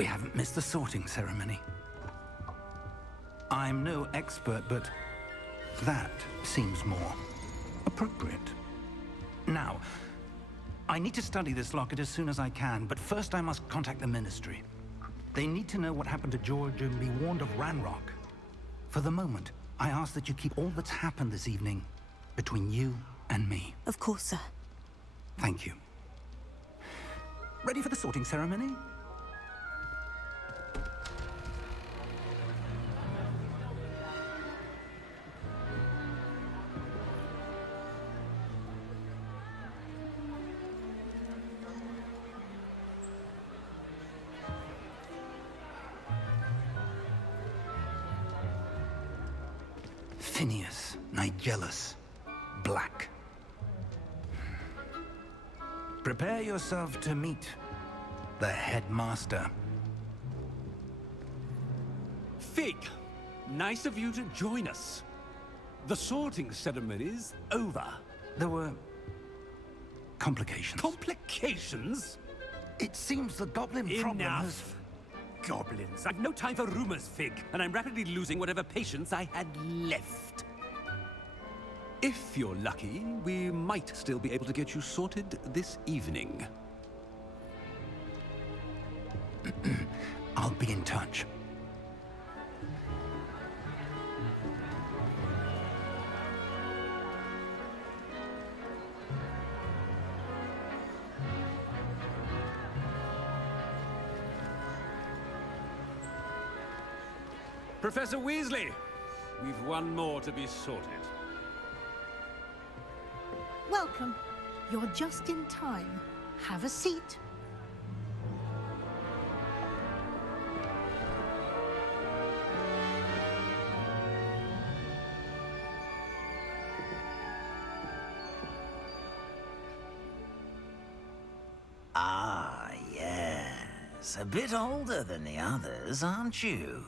We haven't missed the sorting ceremony. I'm no expert, but that seems more appropriate. Now, I need to study this locket as soon as I can, but first I must contact the Ministry. They need to know what happened to George and be warned of Ranrock. For the moment, I ask that you keep all that's happened this evening between you and me. Of course, sir. Thank you. Ready for the sorting ceremony? Phineas, Nigellus, Black. Prepare yourself to meet the headmaster. Fig, nice of you to join us. The sorting ceremony's over. There were complications. Complications? It seems the goblin problem has... Enough! Goblins. I've no time for rumors, Fig, and I'm rapidly losing whatever patience I had left. If you're lucky, we might still be able to get you sorted this evening. I'll be in touch. Professor Weasley, we've one more to be sorted. Welcome. You're just in time. Have a seat. Ah, yes. A bit older than the others, aren't you?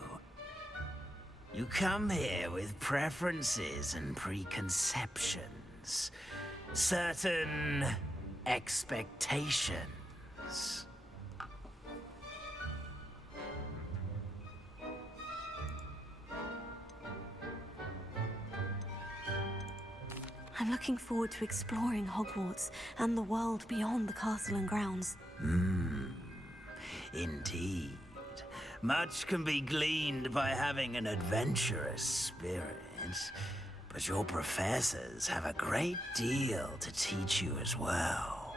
You come here with preferences and preconceptions. Certain expectations. I'm looking forward to exploring Hogwarts and the world beyond the castle and grounds. Indeed. Much can be gleaned by having an adventurous spirit. But your professors have a great deal to teach you as well.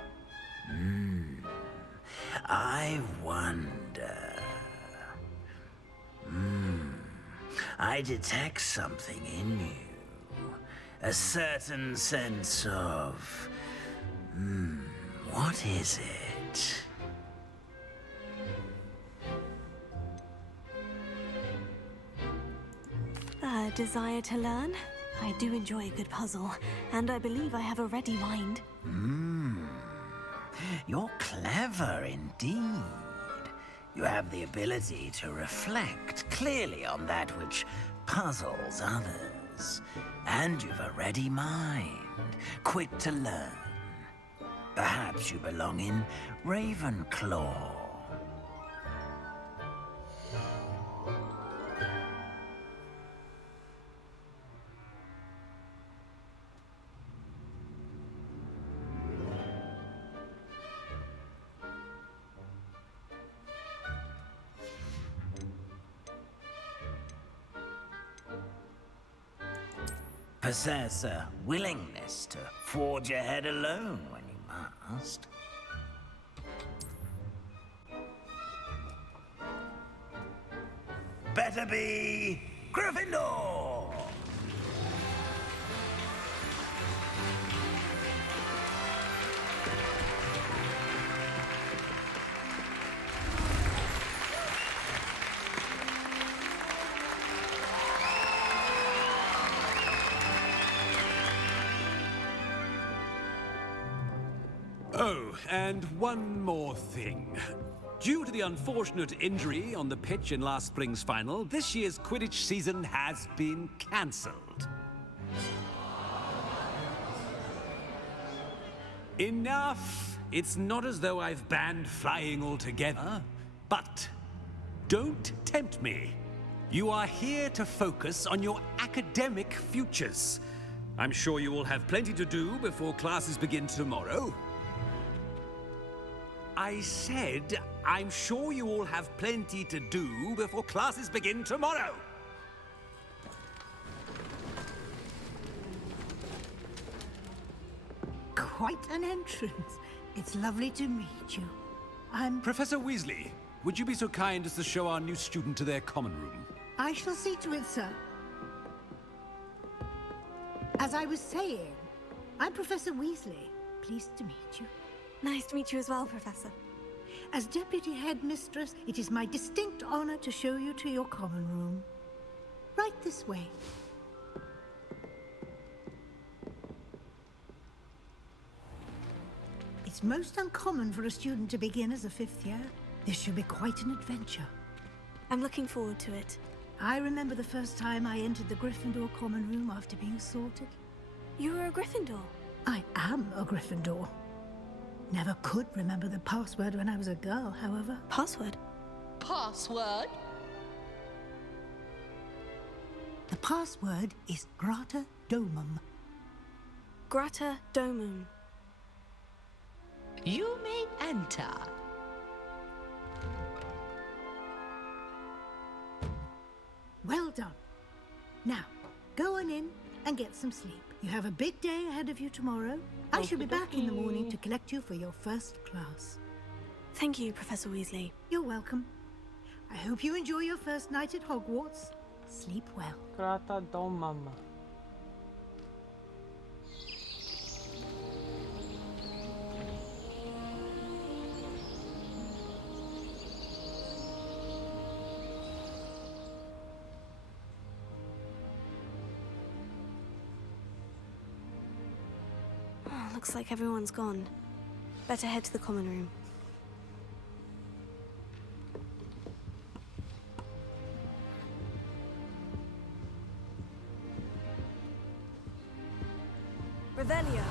I wonder... I detect something in you. A certain sense of... what is it? A desire to learn? I do enjoy a good puzzle, and I believe I have a ready mind. You're clever indeed. You have the ability to reflect clearly on that which puzzles others. And you've a ready mind, quick to learn. Perhaps you belong in Ravenclaw. Possess a willingness to forge ahead alone when you must. Better be Gryffindor! Oh, and one more thing. Due to the unfortunate injury on the pitch in last spring's final, this year's Quidditch season has been cancelled. Enough! It's not as though I've banned flying altogether, but Don't tempt me. You are here to focus on your academic futures. I'm sure you will have plenty to do before classes begin tomorrow. I said, I'm sure you all have plenty to do before classes begin tomorrow. Quite an entrance. It's lovely to meet you. Professor Weasley, would you be so kind as to show our new student to their common room? I shall see to it, sir. As I was saying, I'm Professor Weasley. Pleased to meet you. Nice to meet you as well, Professor. As Deputy Headmistress, it is my distinct honor to show you to your common room. Right this way. It's most uncommon for a student to begin as a fifth year. This should be quite an adventure. I'm looking forward to it. I remember the first time I entered the Gryffindor common room after being sorted. You were a Gryffindor? I am a Gryffindor. Never could remember the password when I was a girl, however. Password? Password? The password is Grata Domum. Grata Domum. You may enter. Well done. Now, go on in and get some sleep. You have a big day ahead of you tomorrow. I shall be back in the morning to collect you for your first class. Thank you, Professor Weasley. You're welcome. I hope you enjoy your first night at Hogwarts. Sleep well. Grata domum. Oh, looks like everyone's gone. Better head to the common room. Revelio.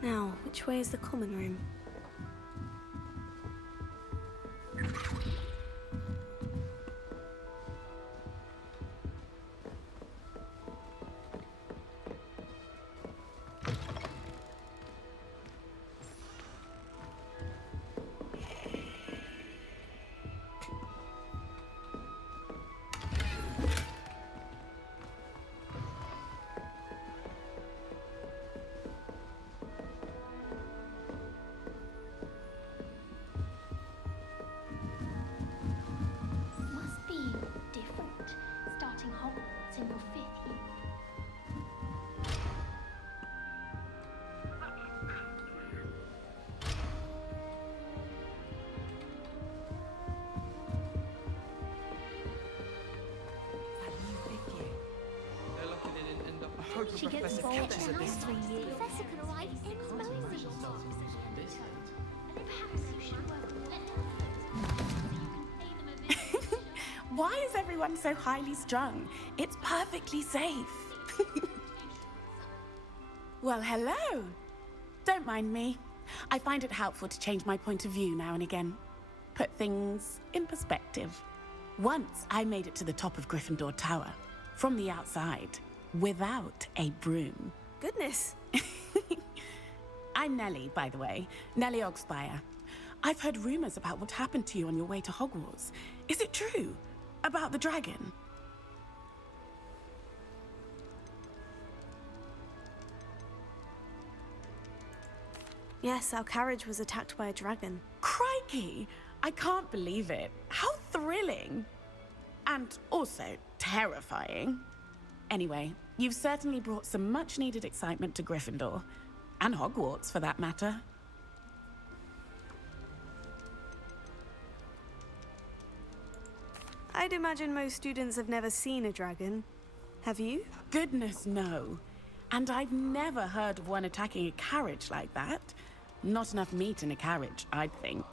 Now, which way is the common room? Must be different, starting Hogwarts in your 5th year. She gets bolder now. 3 years. The professor could arrive any moment. Perhaps you should work with them so you can pay them a visit. Why is everyone so highly strung? It's perfectly safe. Well, hello. Don't mind me. I find it helpful to change my point of view now and again. Put things in perspective. Once I made it to the top of Gryffindor Tower, from the outside, without a broom. Goodness. I'm Nellie, by the way. Nellie Ogspire. I've heard rumors about what happened to you on your way to Hogwarts. Is it true? About the dragon? Yes, our carriage was attacked by a dragon. Crikey! I can't believe it. How thrilling! And also terrifying. Anyway, you've certainly brought some much-needed excitement to Gryffindor. And Hogwarts, for that matter. I'd imagine most students have never seen a dragon. Have you? Goodness, no. And I've never heard of one attacking a carriage like that. Not enough meat in a carriage, I'd think.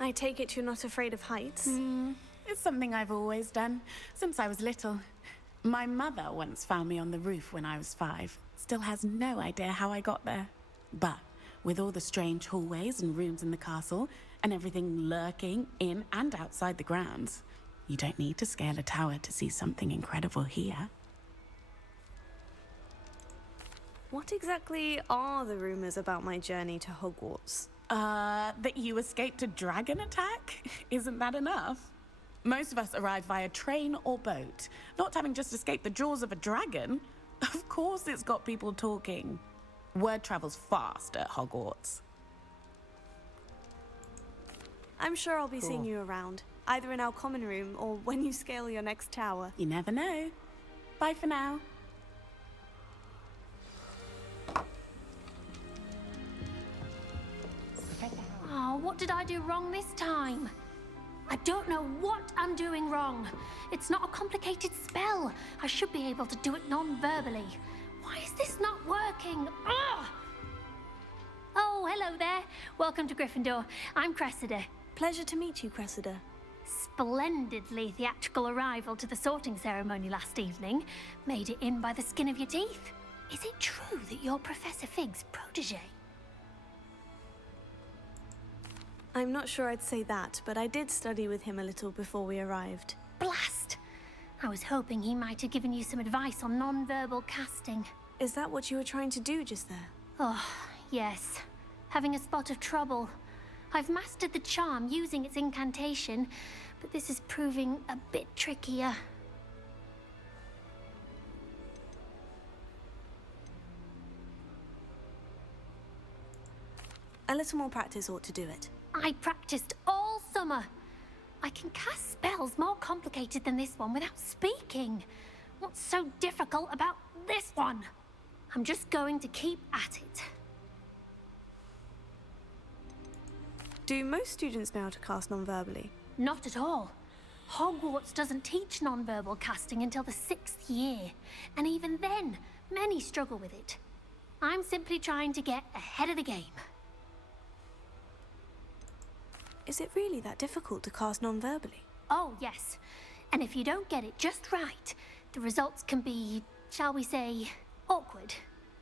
I take it you're not afraid of heights? It's something I've always done, since I was little. My mother once found me on the roof when I was 5. Still has no idea how I got there. But with all the strange hallways and rooms in the castle, and everything lurking in and outside the grounds, you don't need to scale a tower to see something incredible here. What exactly are the rumors about my journey to Hogwarts? That you escaped a dragon attack? Isn't that enough? Most of us arrive via train or boat, not having just escaped the jaws of a dragon. Of course it's got people talking. Word travels fast at Hogwarts. I'm sure I'll be seeing you around, either in our common room or when you scale your next tower. You never know. Bye for now. Oh, what did I do wrong this time? I don't know what I'm doing wrong. It's not a complicated spell. I should be able to do it non-verbally. Why is this not working? Ugh! Oh, hello there. Welcome to Gryffindor. I'm Cressida. Pleasure to meet you, Cressida. Splendidly theatrical arrival to the sorting ceremony last evening. Made it in by the skin of your teeth. Is it true that you're Professor Fig's protege? I'm not sure I'd say that, but I did study with him a little before we arrived. Blast! I was hoping he might have given you some advice on non-verbal casting. Is that what you were trying to do just there? Oh, yes. Having a spot of trouble. I've mastered the charm using its incantation, but this is proving a bit trickier. A little more practice ought to do it. I practiced all summer. I can cast spells more complicated than this one without speaking. What's so difficult about this one? I'm just going to keep at it. Do most students know how to cast non-verbally? Not at all. Hogwarts doesn't teach non-verbal casting until the 6th year, and even then, many struggle with it. I'm simply trying to get ahead of the game. Is it really that difficult to cast non-verbally? Oh, yes. And if you don't get it just right, the results can be, shall we say, awkward.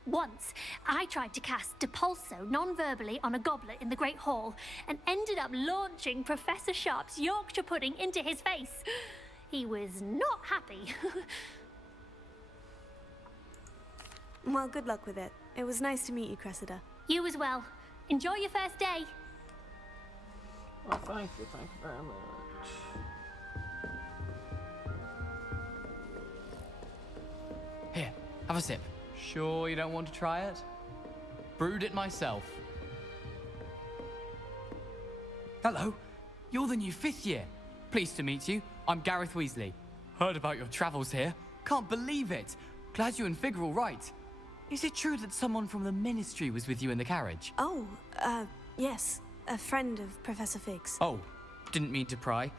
Once, I tried to cast Depulso non-verbally on a goblet in the Great Hall and ended up launching Professor Sharp's Yorkshire pudding into his face. He was not happy. Well, good luck with it. It was nice to meet you, Cressida. You as well. Enjoy your first day. Oh, thank you very much. Here, have a sip. Sure you don't want to try it? Brewed it myself. Hello, you're the new 5th year. Pleased to meet you. I'm Gareth Weasley. Heard about your travels here. Can't believe it. Glad you and Fig are all right. Is it true that someone from the Ministry was with you in the carriage? Oh, yes. A friend of Professor Fig's. Oh, didn't mean to pry.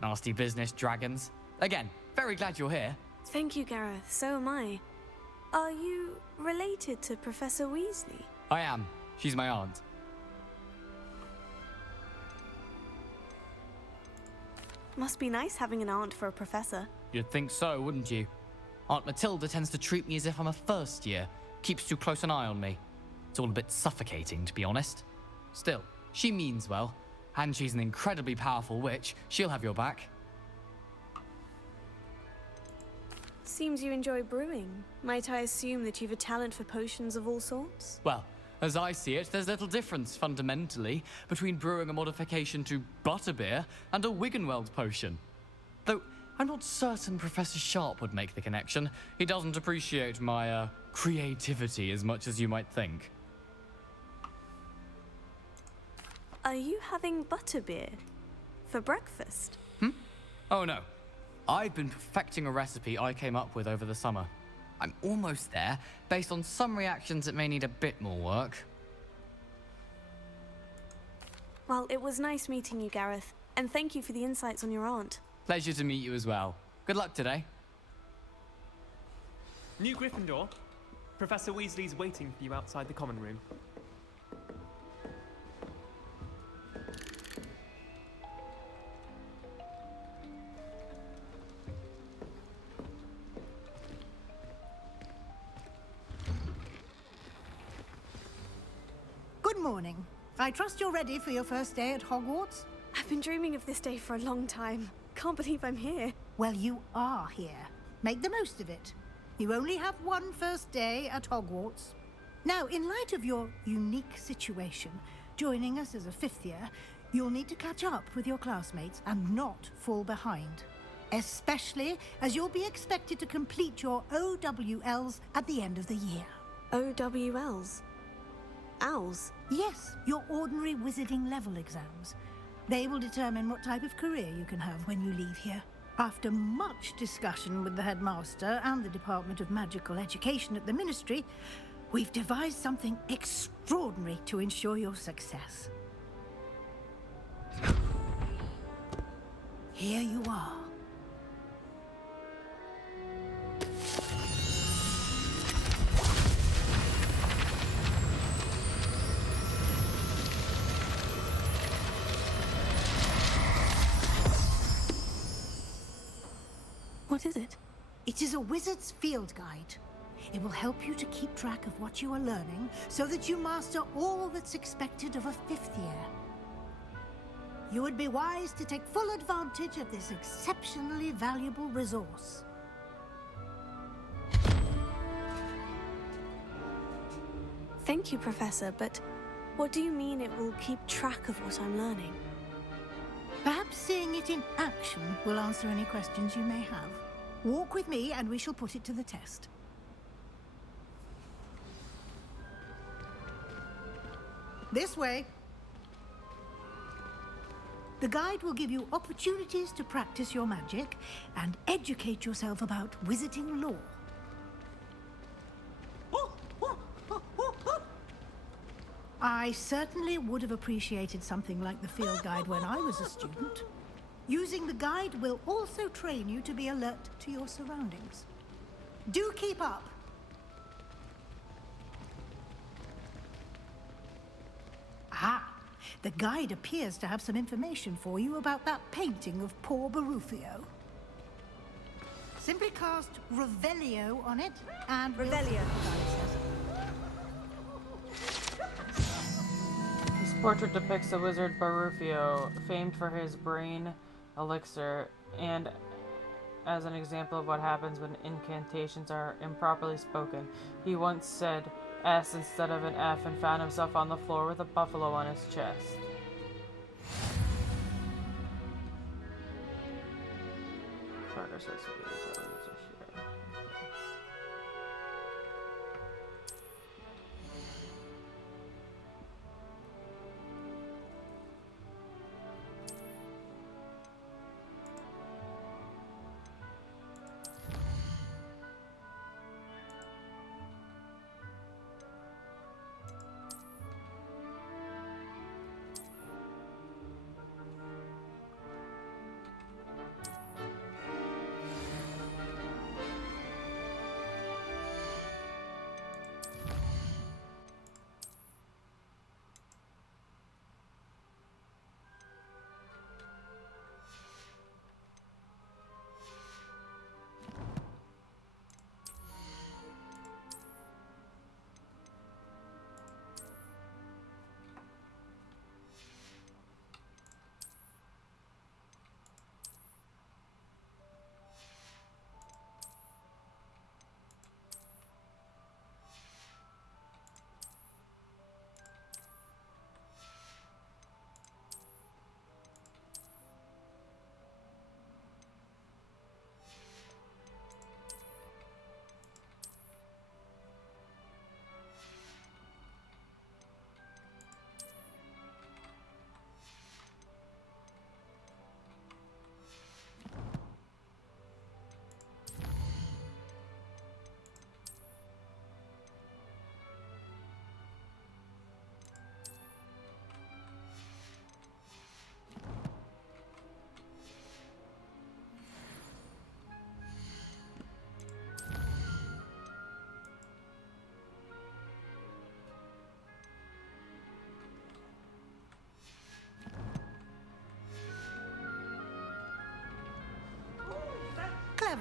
Nasty business, dragons. Again, very glad you're here. Thank you, Gareth. So am I. Are you related to Professor Weasley? I am. She's my aunt. Must be nice having an aunt for a professor. You'd think so, wouldn't you? Aunt Matilda tends to treat me as if I'm a first year. Keeps too close an eye on me. It's all a bit suffocating, to be honest. Still, she means well. And she's an incredibly powerful witch. She'll have your back. Seems you enjoy brewing. Might I assume that you've a talent for potions of all sorts? Well, as I see it, there's little difference, fundamentally, between brewing a modification to butterbeer and a Wiggenweld potion. Though, I'm not certain Professor Sharp would make the connection. He doesn't appreciate my, creativity as much as you might think. Are you having butterbeer? For breakfast? Oh no. I've been perfecting a recipe I came up with over the summer. I'm almost there. Based on some reactions, it may need a bit more work. Well, it was nice meeting you, Gareth. And thank you for the insights on your aunt. Pleasure to meet you as well. Good luck today. New Gryffindor. Professor Weasley's waiting for you outside the common room. Good morning. I trust you're ready for your first day at Hogwarts? I've been dreaming of this day for a long time. Can't believe I'm here. Well, you are here. Make the most of it. You only have one first day at Hogwarts. Now, in light of your unique situation, joining us as a fifth year, you'll need to catch up with your classmates and not fall behind. Especially as you'll be expected to complete your OWLs at the end of the year. OWLs? Owls? Yes, your ordinary wizarding level exams. They will determine what type of career you can have when you leave here. After much discussion with the headmaster and the Department of Magical Education at the Ministry, we've devised something extraordinary to ensure your success. Here you are. What is it? It is a wizard's field guide. It will help you to keep track of what you are learning so that you master all that's expected of a fifth year. You would be wise to take full advantage of this exceptionally valuable resource. Thank you, Professor, but what do you mean it will keep track of what I'm learning? Perhaps seeing it in action will answer any questions you may have. Walk with me and we shall put it to the test. This way. The guide will give you opportunities to practice your magic and educate yourself about wizarding lore. I certainly would have appreciated something like the field guide when I was a student. Using the guide will also train you to be alert to your surroundings. Do keep up. Ah, the guide appears to have some information for you about that painting of poor Barufio. Simply cast Revelio on it and... Revelio. This portrait depicts the wizard Barufio, famed for his brain elixir, and as an example of what happens when incantations are improperly spoken. He once said S instead of an F and found himself on the floor with a buffalo on his chest.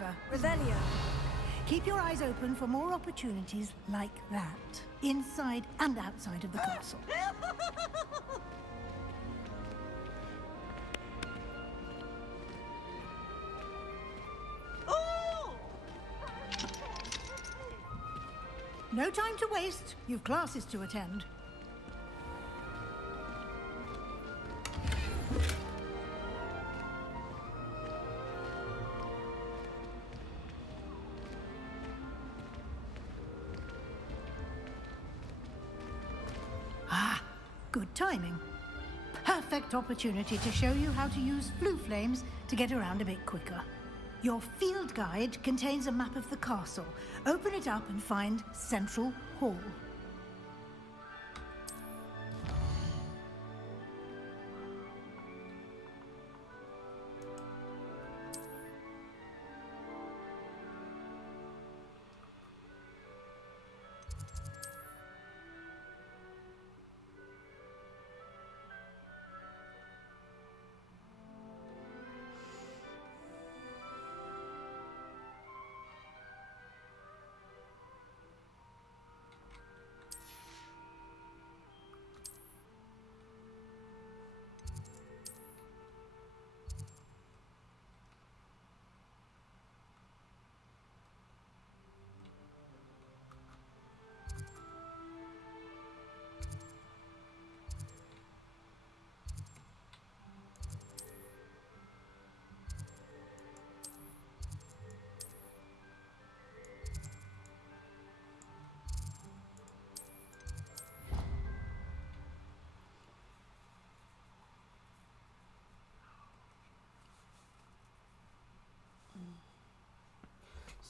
Remember, Revelio. Keep your eyes open for more opportunities like that, inside and outside of the castle. No time to waste. You've classes to attend. Ah, good timing. Perfect opportunity to show you how to use flue flames to get around a bit quicker. Your field guide contains a map of the castle. Open it up and find Central Hall.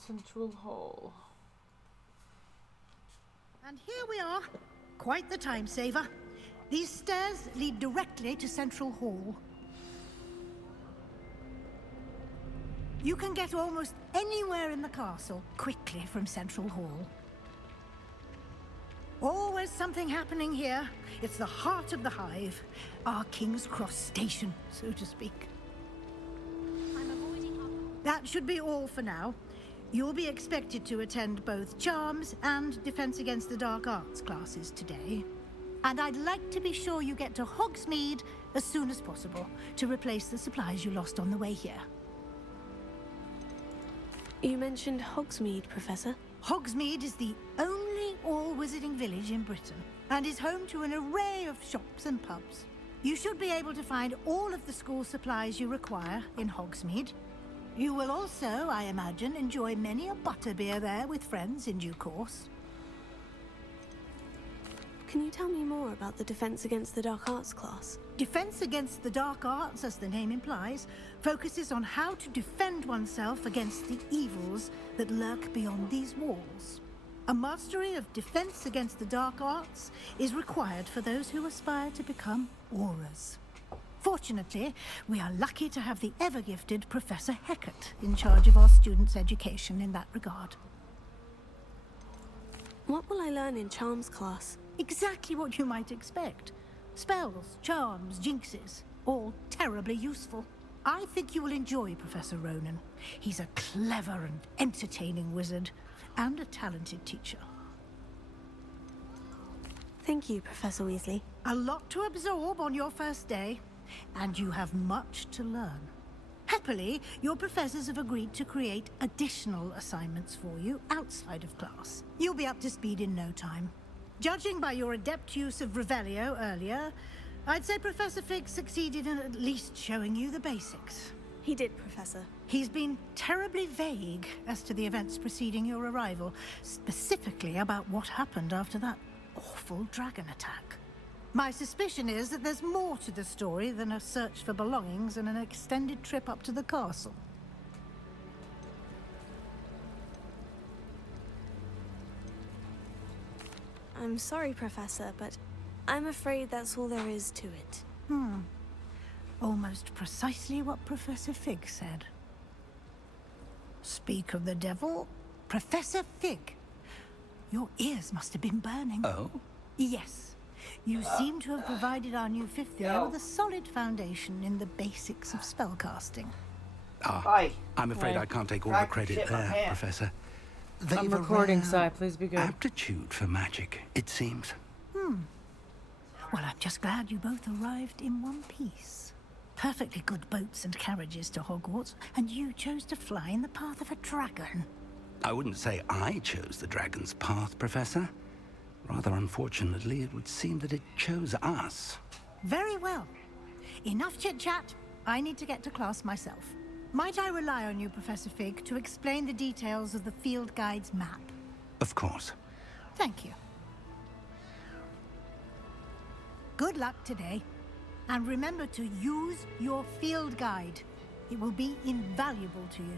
Central Hall. And here we are. Quite the time saver. These stairs lead directly to Central Hall. You can get almost anywhere in the castle quickly from Central Hall. Always something happening here. It's the heart of the hive. Our King's Cross station, so to speak. That should be all for now. You'll be expected to attend both Charms and Defense Against the Dark Arts classes today. And I'd like to be sure you get to Hogsmeade as soon as possible to replace the supplies you lost on the way here. You mentioned Hogsmeade, Professor. Hogsmeade is the only all-wizarding village in Britain and is home to an array of shops and pubs. You should be able to find all of the school supplies you require in Hogsmeade. You will also, I imagine, enjoy many a butterbeer there with friends in due course. Can you tell me more about the Defense Against the Dark Arts class? Defense Against the Dark Arts, as the name implies, focuses on how to defend oneself against the evils that lurk beyond these walls. A mastery of Defense Against the Dark Arts is required for those who aspire to become Aurors. Fortunately, we are lucky to have the ever-gifted Professor Hecat in charge of our students' education in that regard. What will I learn in Charms class? Exactly what you might expect. Spells, charms, jinxes, all terribly useful. I think you will enjoy Professor Ronan. He's a clever and entertaining wizard, and a talented teacher. Thank you, Professor Weasley. A lot to absorb on your first day, and you have much to learn. Happily, your professors have agreed to create additional assignments for you outside of class. You'll be up to speed in no time. Judging by your adept use of Revelio earlier, I'd say Professor Fig succeeded in at least showing you the basics. He did, Professor. He's been terribly vague as to the events preceding your arrival, specifically about what happened after that awful dragon attack. My suspicion is that there's more to the story than a search for belongings and an extended trip up to the castle. I'm sorry, Professor, but I'm afraid that's all there is to it. Almost precisely what Professor Fig said. Speak of the devil, Professor Fig. Your ears must have been burning. Oh? Yes. You seem to have provided our new fifth year with a solid foundation in the basics of spellcasting. Hi. I'm afraid Hey. I can't take all the Crack credit shit, my there, hand. Professor. I'm They've a recording, rare Cy. Please be good. aptitude for magic, it seems. Well, I'm just glad you both arrived in one piece. Perfectly good boats and carriages to Hogwarts, and you chose to fly in the path of a dragon. I wouldn't say I chose the dragon's path, Professor. Rather unfortunately, it would seem that it chose us. Very well. Enough chit-chat. I need to get to class myself. Might I rely on you, Professor Fig, to explain the details of the field guide's map? Of course. Thank you. Good luck today. And remember to use your field guide. It will be invaluable to you.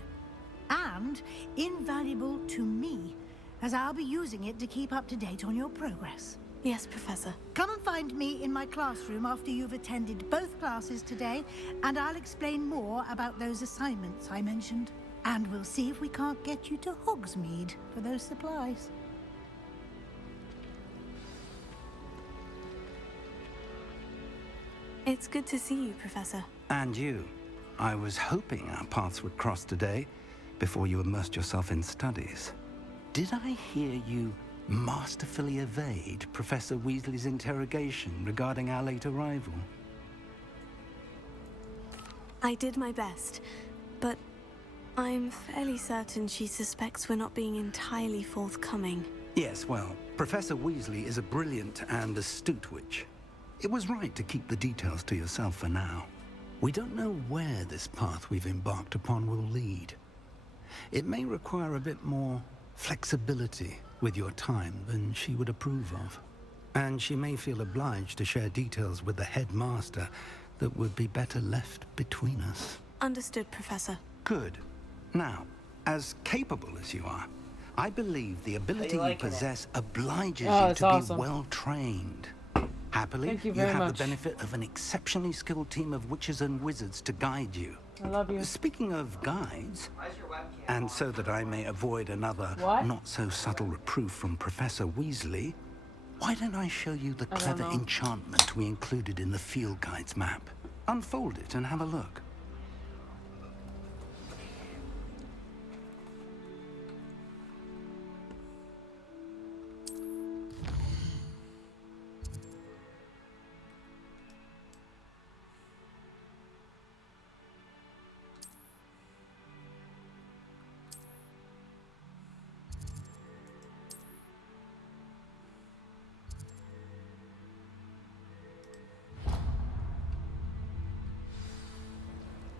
And invaluable to me, as I'll be using it to keep up to date on your progress. Yes, Professor. Come and find me in my classroom after you've attended both classes today, and I'll explain more about those assignments I mentioned. And we'll see if we can't get you to Hogsmeade for those supplies. It's good to see you, Professor. And you. I was hoping our paths would cross today, before you immersed yourself in studies. Did I hear you masterfully evade Professor Weasley's interrogation regarding our late arrival? I did my best, but I'm fairly certain she suspects we're not being entirely forthcoming. Yes, well, Professor Weasley is a brilliant and astute witch. It was right to keep the details to yourself for now. We don't know where this path we've embarked upon will lead. It may require a bit more flexibility with your time than she would approve of. And she may feel obliged to share details with the headmaster that would be better left between us. Understood, Professor. Good. Now, as capable as you are, I believe the ability you liking it? possess obliges Oh, you that's to awesome. be well trained. Happily, Thank you you very have much. the benefit of an exceptionally skilled team of witches and wizards to guide you. I love you. Speaking of guides, Why's your webcam and so that I may avoid another What? not-so-subtle reproof from Professor Weasley, why don't I show you the I don't clever know. enchantment we included in the field guide's map? Unfold it and have a look.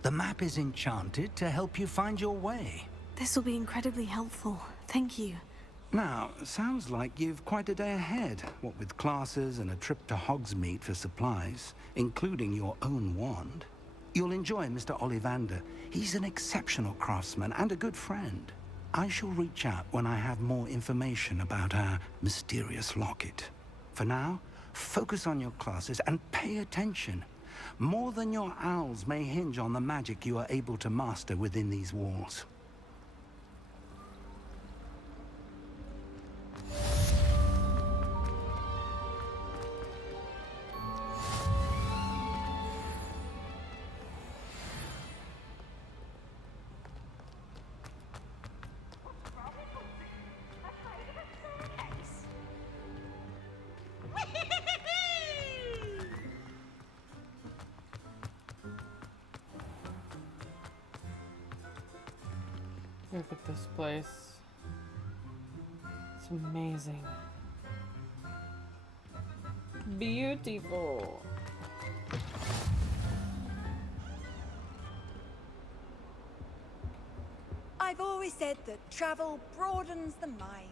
The map is enchanted to help you find your way. This will be incredibly helpful. Thank you. Now, sounds like you've quite a day ahead, what with classes and a trip to Hogsmeade for supplies, including your own wand. You'll enjoy Mr. Ollivander. He's an exceptional craftsman and a good friend. I shall reach out when I have more information about our mysterious locket. For now, focus on your classes and pay attention. More than your owls may hinge on the magic you are able to master within these walls. Look at this place. It's amazing. Beautiful. I've always said that travel broadens the mind.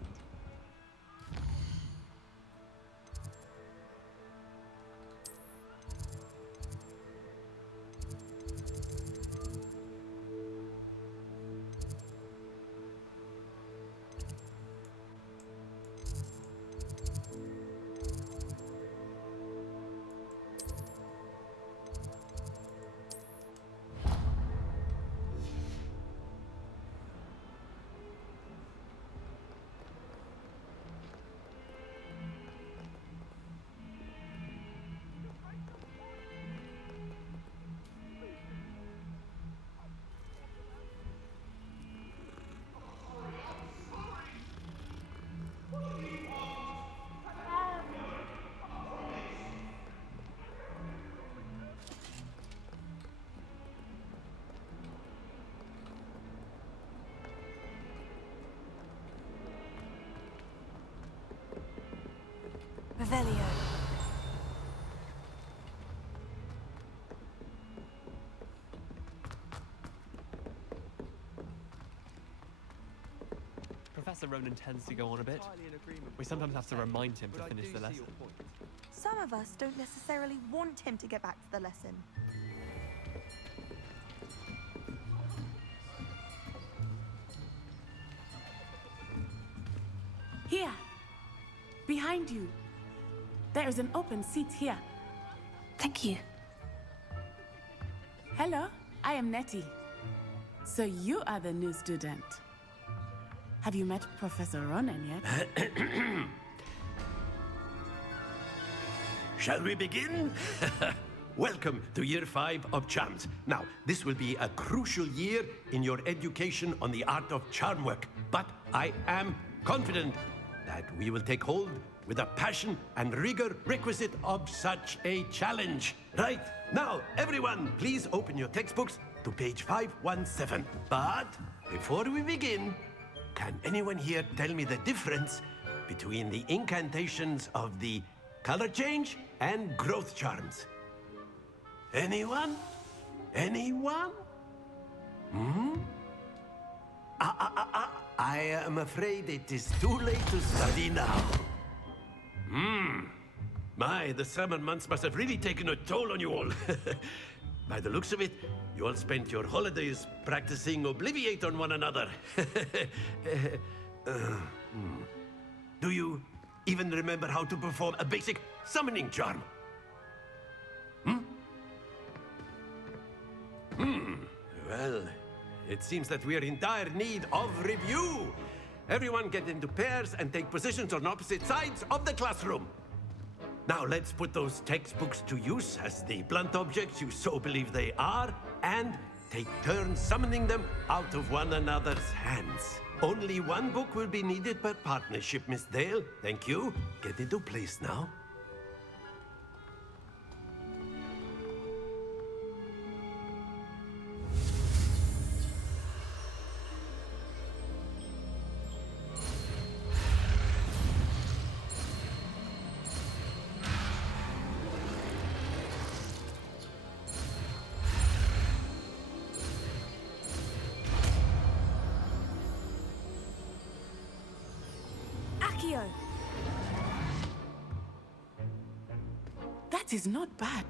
Revelio. Professor Ronan tends to go on a bit. We sometimes have to remind him to finish the lesson. Some of us don't necessarily want him to get back to the lesson. Here. Behind you. There is an open seat here. Thank you. Hello, I am Nettie. So you are the new student. Have you met Professor Ronan yet? Shall we begin? Welcome to Year 5 of Charms. Now, this will be a crucial year in your education on the art of charm work, but I am confident that we will take hold with the passion and rigor requisite of such a challenge. Right, now, everyone, please open your textbooks to page 517. But before we begin, can anyone here tell me the difference between the incantations of the color change and growth charms? Anyone? Anyone? I am afraid it is too late to study now. My, the summer months must have really taken a toll on you all. By the looks of it, you all spent your holidays practicing Obliviate on one another. Do you even remember how to perform a basic summoning charm? Well, it seems that we are in dire need of review. Everyone get into pairs and take positions on opposite sides of the classroom. Now let's put those textbooks to use as the blunt objects you so believe they are, and take turns summoning them out of one another's hands. Only one book will be needed per partnership, Miss Dale. Thank you. Get into place now. That is not bad.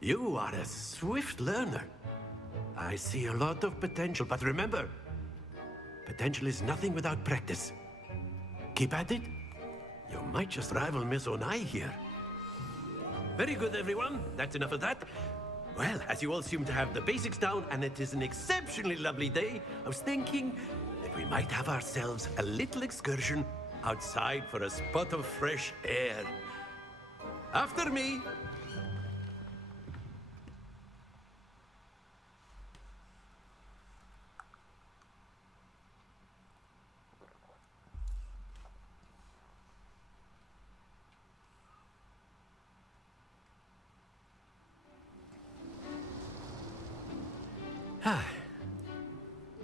You are a swift learner. I see a lot of potential, but remember, potential is nothing without practice. Keep at it. You might just rival Miss Onai here. Very good, everyone. That's enough of that. Well, as you all seem to have the basics down, and it is an exceptionally lovely day, I was thinking that we might have ourselves a little excursion outside for a spot of fresh air. After me.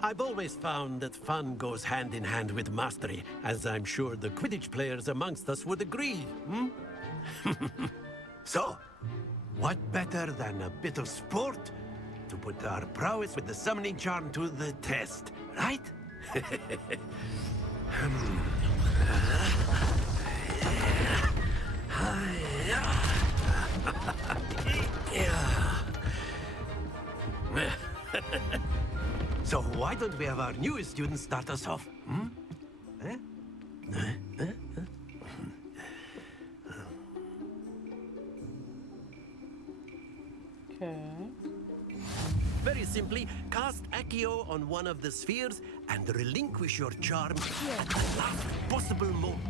I've always found that fun goes hand in hand with mastery, as I'm sure the Quidditch players amongst us would agree, So, what better than a bit of sport to put our prowess with the summoning charm to the test, right? So why don't we have our newest student start us off? Okay. Very simply, cast Accio on one of the spheres and relinquish your charm at the last possible moment.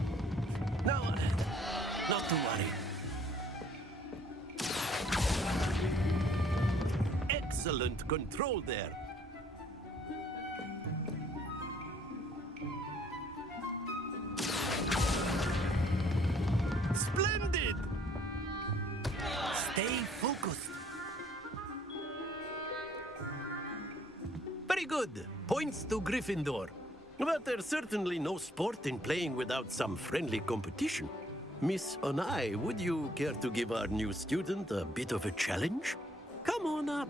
Now, not to worry. Excellent control there. Splendid! Stay focused. Very good. Points to Gryffindor. But there's certainly no sport in playing without some friendly competition. Miss Onai, would you care to give our new student a bit of a challenge? Come on up.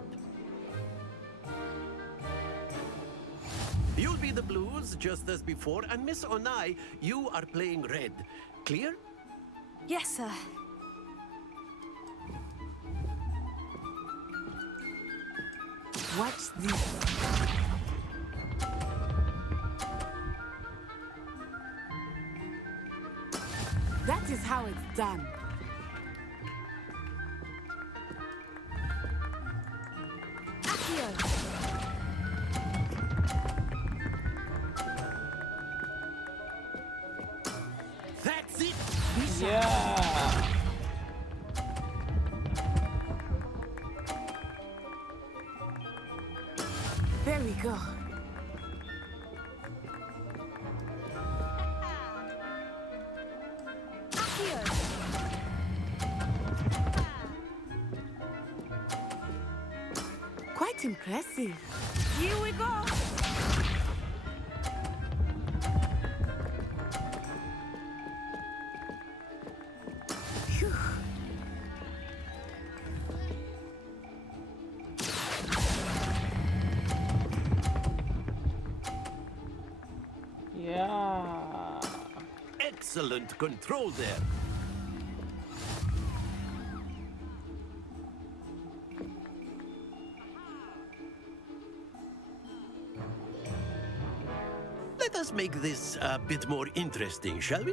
You'll be the blues, just as before, and Miss Onai, you are playing red. Clear? Yes, sir. Watch this. That is how it's done. Accio! That's it! Yeah. There we go. Quite impressive. Here we go! Phew. Yeah. Excellent control there. Let us make this a bit more interesting, shall we?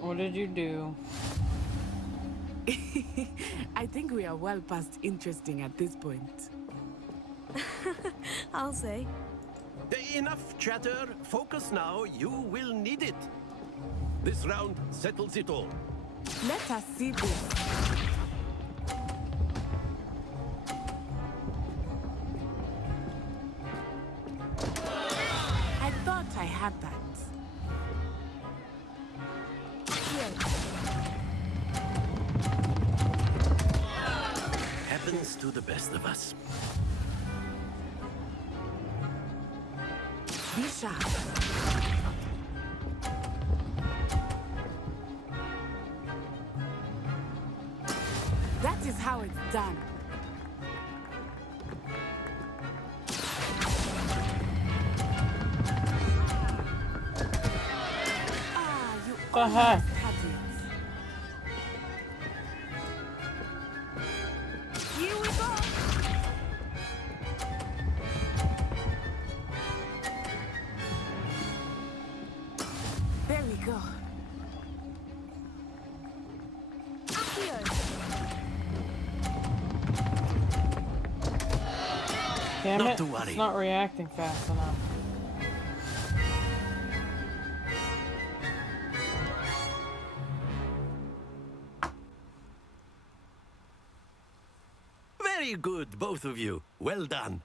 What did you do? I think we are well past interesting at this point. I'll say. Enough chatter. Focus now. You will need it. This round settles it all. Let us see this. I thought I had that. Happens to the best of us. Be sharp. That is how it's done. Ah, you almost had it. Here we go! There we go. Damn Not it, to worry. it's not reacting fast enough. Very good, both of you. Well done.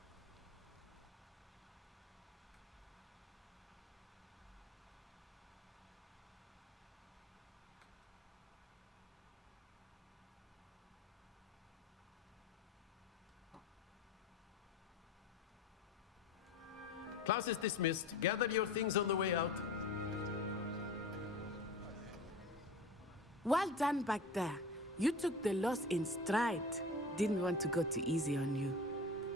Class is dismissed. Gather your things on the way out. Well done back there. You took the loss in stride. Didn't want to go too easy on you.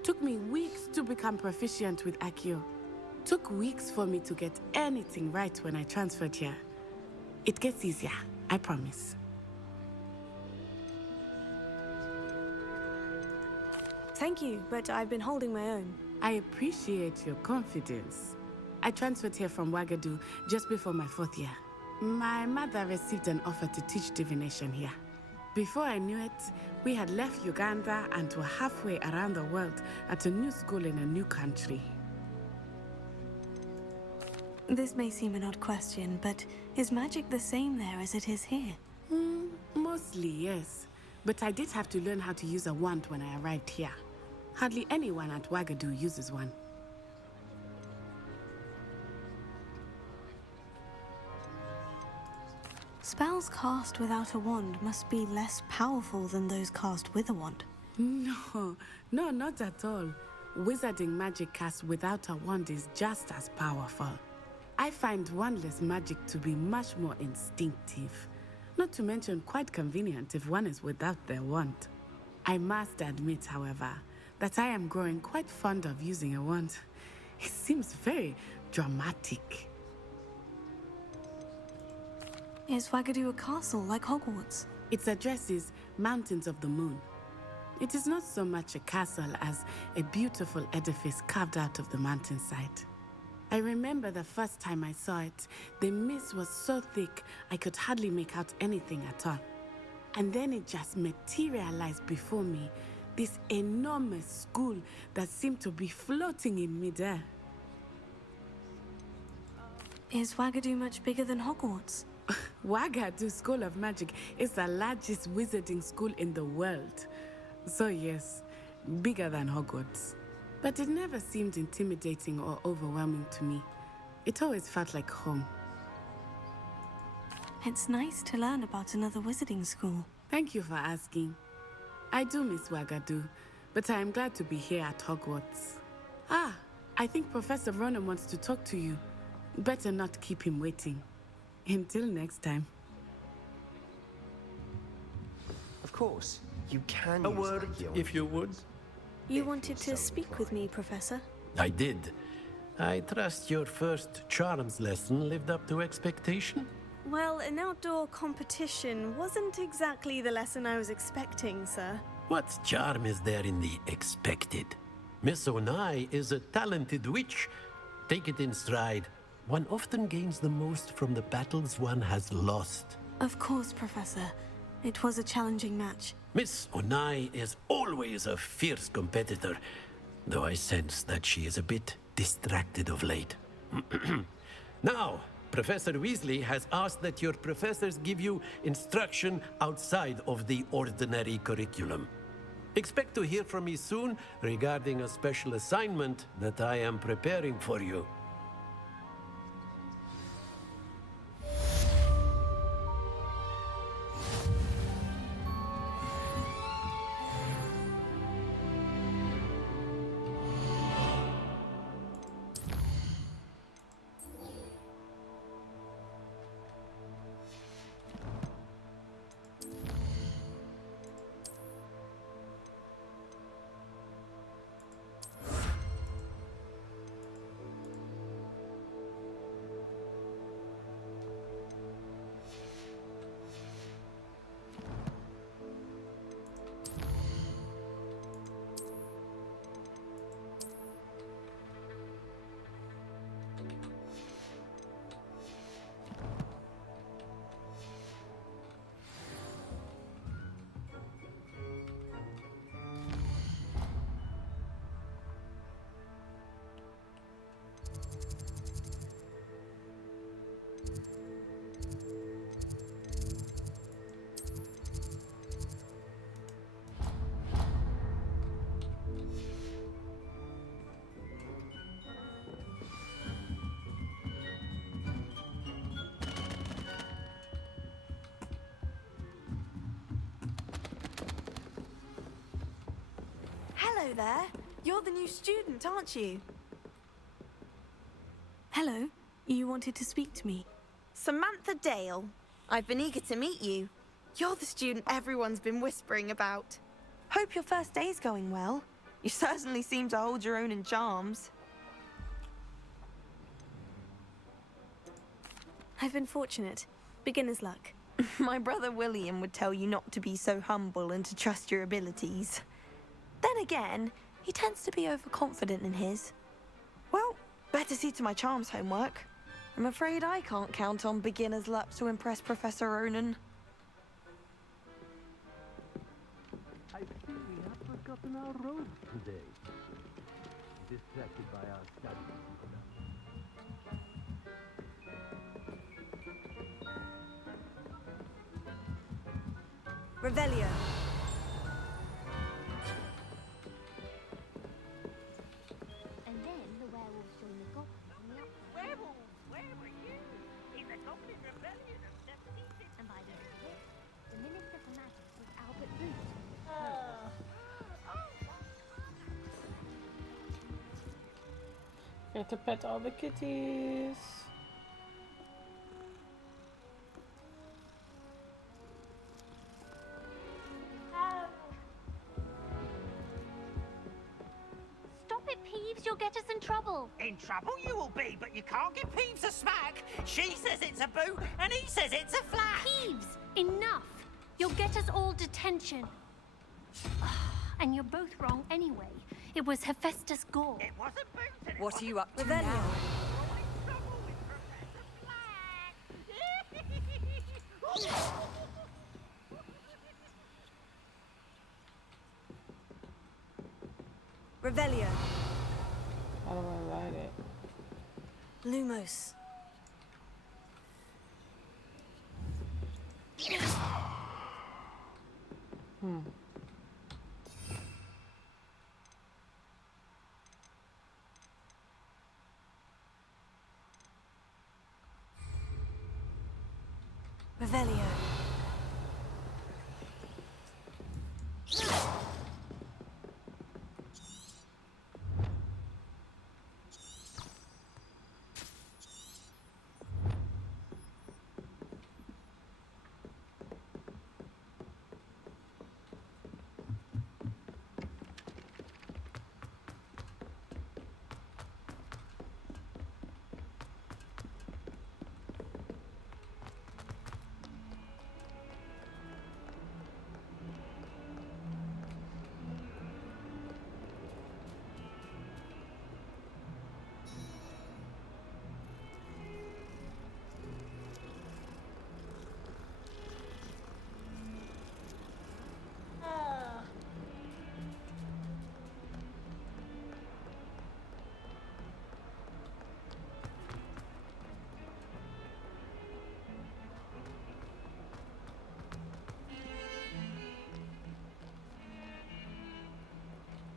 Took me weeks to become proficient with Accio. Took weeks for me to get anything right when I transferred here. It gets easier, I promise. Thank you, but I've been holding my own. I appreciate your confidence. I transferred here from Wagadu just before my 4th year. My mother received an offer to teach divination here. Before I knew it, we had left Uganda and were halfway around the world at a new school in a new country. This may seem an odd question, but is magic the same there as it is here? Mostly, yes. But I did have to learn how to use a wand when I arrived here. Hardly anyone at Wagadu uses one. Spells cast without a wand must be less powerful than those cast with a wand. No, not at all. wizarding magic cast without a wand is just as powerful. I find wandless magic to be much more instinctive, not to mention quite convenient if one is without their wand. I must admit, however, that I am growing quite fond of using a wand. It seems very dramatic. Is Wagadu a castle like Hogwarts? Its address is Mountains of the Moon. It is not so much a castle as a beautiful edifice carved out of the mountainside. I remember the first time I saw it, the mist was so thick I could hardly make out anything at all. And then it just materialized before me, this enormous school that seemed to be floating in midair. Is Wagadu much bigger than Hogwarts? Wagadu School of Magic is the largest wizarding school in the world. So yes, bigger than Hogwarts. But it never seemed intimidating or overwhelming to me. It always felt like home. It's nice to learn about another wizarding school. Thank you for asking. I do miss Wagadu, but I am glad to be here at Hogwarts. Ah, I think Professor Ronan wants to talk to you. Better not keep him waiting. Until next time. Of course, you can A use word, your- if you would. You wanted to speak with me, Professor? I did. I trust your first charms lesson lived up to expectation? Well, an outdoor competition wasn't exactly the lesson I was expecting, sir. What charm is there in the expected? Miss Onai is a talented witch. Take it in stride. One often gains the most from the battles one has lost. Of course, Professor. It was a challenging match. Miss Onai is always a fierce competitor, though I sense that she is a bit distracted of late. Now, Professor Weasley has asked that your professors give you instruction outside of the ordinary curriculum. Expect to hear from me soon regarding a special assignment that I am preparing for you. Hello there. You're the new student, aren't you? Hello. You wanted to speak to me? Samantha Dale. I've been eager to meet you. You're the student everyone's been whispering about. Hope your first day's going well. You certainly seem to hold your own in charms. I've been fortunate. Beginner's luck. My brother William would tell you not to be so humble and to trust your abilities. Then again, he tends to be overconfident in his. Well, better see to my charms homework. I'm afraid I can't count on beginner's luck to impress Professor Ronan. I think we have forgotten our robes today. Distracted by our studies. Revelio. And then the werewolves join the goblins. Werewolves, where were you? In the Goblin Rebellion of 76. And by the end of it, the Minister for Magic was Albert Root. get to pet all the kitties. Stop it, Peeves. You'll get us in trouble. In trouble you will be, but you can't give Peeves a smack. She says it's a boot, and he says it's a flat. Peeves, enough. You'll get us all detention. And you're both wrong anyway. It was Hephaestus Gore. It wasn't boot. What are you up to now? Revelio. How do I write it? Lumos. Revelio.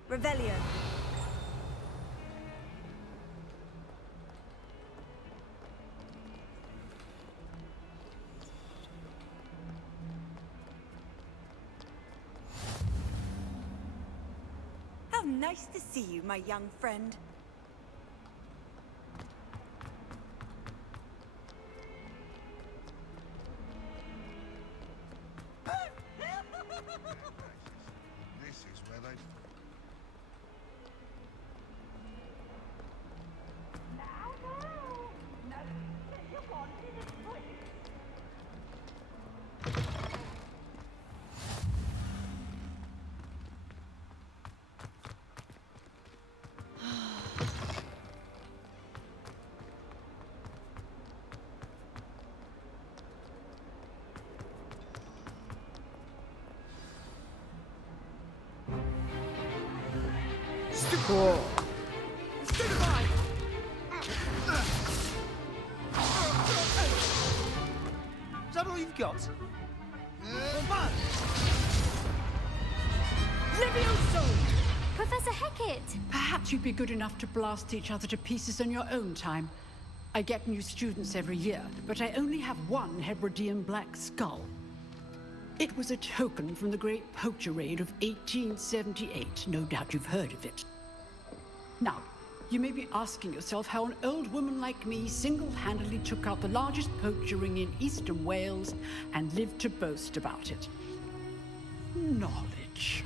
Revelio. How nice to see you, my young friend. This is where they... Cool. Is that all you've got? Levioso! Professor Hecat! Perhaps you'd be good enough to blast each other to pieces in your own time. I get new students every year, but I only have one Hebridean black skull. It was a token from the Great Poacher Raid of 1878. No doubt you've heard of it. Now, you may be asking yourself how an old woman like me single-handedly took out the largest poacher ring in eastern Wales and lived to boast about it. Knowledge.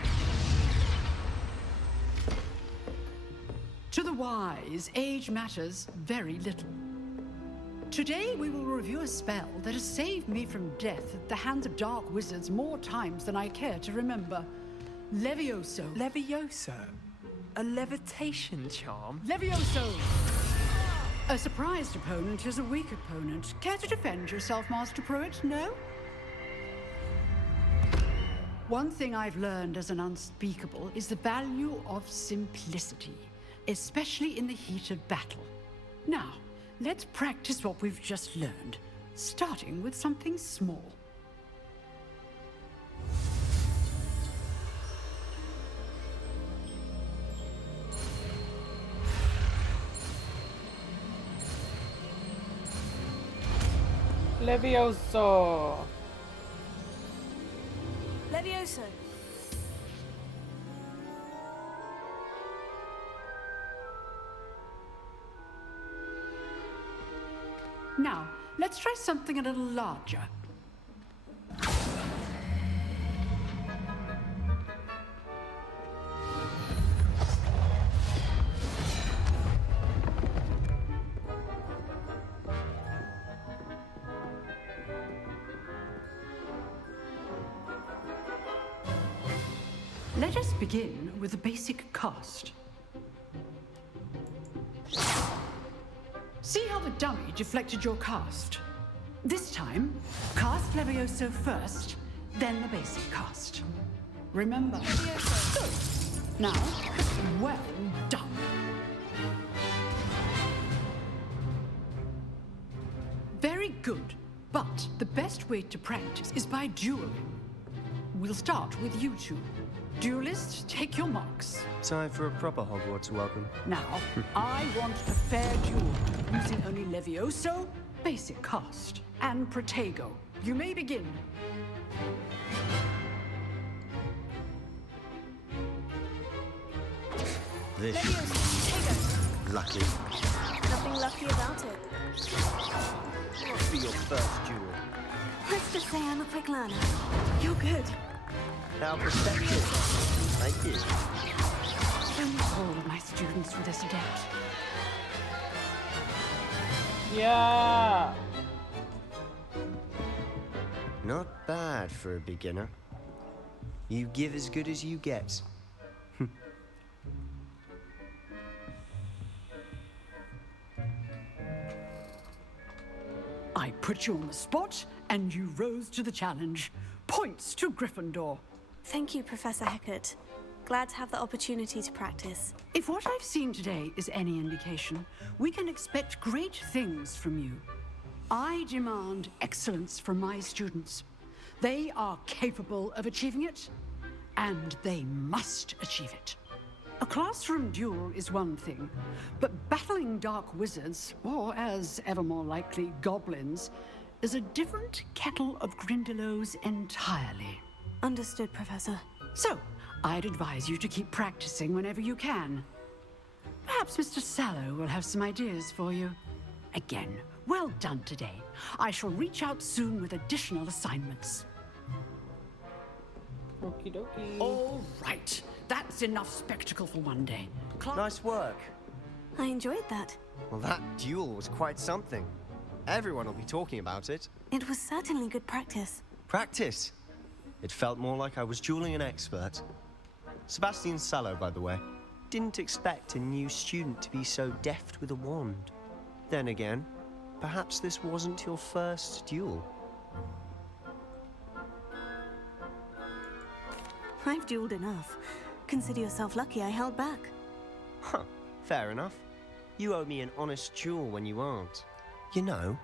To the wise, age matters very little. Today we will review a spell that has saved me from death at the hands of dark wizards more times than I care to remember. Levioso. Levioso? A levitation charm? Levioso! A surprised opponent is a weak opponent. Care to defend yourself, Master Pruitt? No? One thing I've learned as an unspeakable is the value of simplicity, especially in the heat of battle. Now, let's practice what we've just learned, starting with something small. Levioso. Levioso. Now, let's try something a little larger. Let us begin with the basic cast. See how the dummy deflected your cast? This time, cast Levioso first, then the basic cast. Remember? Good. Now, well done. Very good, but the best way to practice is by dueling. We'll start with you two. Duelists, take your marks. Time for a proper Hogwarts welcome. Now, I want a fair duel, using only Levioso, basic cast, and Protego. You may begin. This lucky. Nothing lucky about it. Must be your first duel. Let's just say I'm a quick learner. You're good. Now perspective. Thank you. Almost all of my students were this adept. Yeah! Not bad for a beginner. You give as good as you get. I put you on the spot, and you rose to the challenge. Points to Gryffindor. Thank you, Professor Hecat. Glad to have the opportunity to practice. If what I've seen today is any indication, we can expect great things from you. I demand excellence from my students. They are capable of achieving it, and they must achieve it. A classroom duel is one thing, but battling dark wizards, or as ever more likely, goblins, is a different kettle of Grindylows entirely. Understood, Professor. So, I'd advise you to keep practicing whenever you can. Perhaps Mr. Sallow will have some ideas for you. Again, well done today. I shall reach out soon with additional assignments. Okie dokie. All right. That's enough spectacle for one day. Nice work. I enjoyed that. Well, that duel was quite something. Everyone will be talking about it. It was certainly good practice. Practice? It felt more like I was dueling an expert. Sebastian Sallow, by the way. Didn't expect a new student to be so deft with a wand. Then again, perhaps this wasn't your first duel. I've dueled enough. Consider yourself lucky I held back. Huh, fair enough. You owe me an honest duel when you aren't. You know,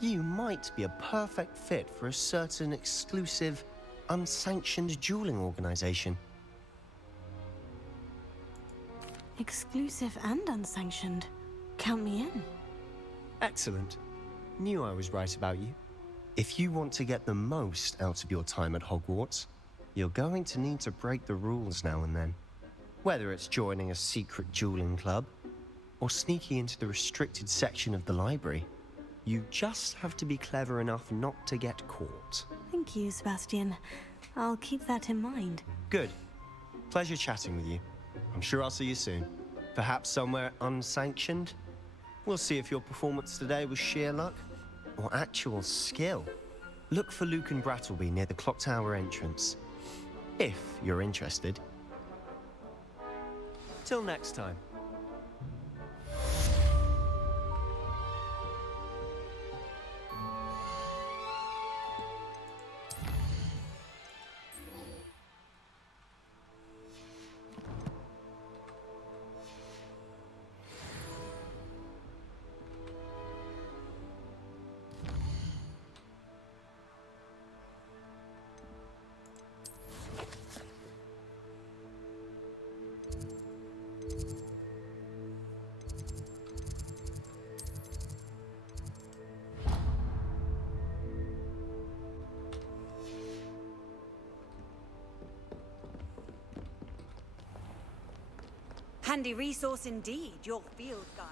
you might be a perfect fit for a certain exclusive, unsanctioned dueling organization. Exclusive and unsanctioned. Count me in. Excellent. Knew I was right about you. If you want to get the most out of your time at Hogwarts, you're going to need to break the rules now and then. Whether it's joining a secret dueling club, or sneaking into the restricted section of the library, you just have to be clever enough not to get caught. Thank you, Sebastian. I'll keep that in mind. Good. Pleasure chatting with you. I'm sure I'll see you soon. Perhaps somewhere unsanctioned? We'll see if your performance today was sheer luck or actual skill. Look for Luke and Brattleby near the clock tower entrance, if you're interested. Till next time. Handy resource indeed, your field guide.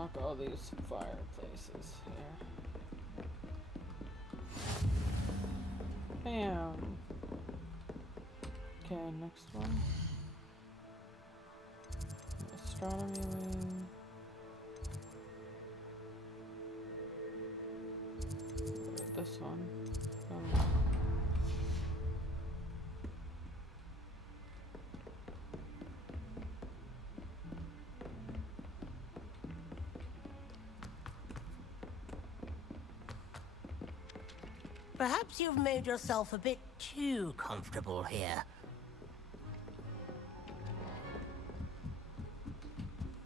unlock all these fireplaces here. Bam. Okay, next one. Astronomy wing. This one. Perhaps you've made yourself a bit too comfortable here.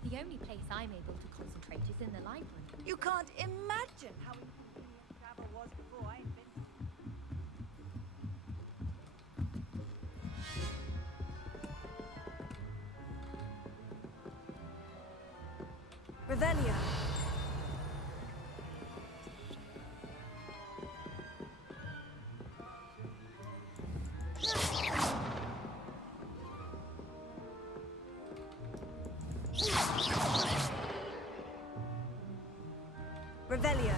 The only place I'm able to concentrate is in the library. You can't imagine how inconvenient travel was before I invented. Revelio. Revelio.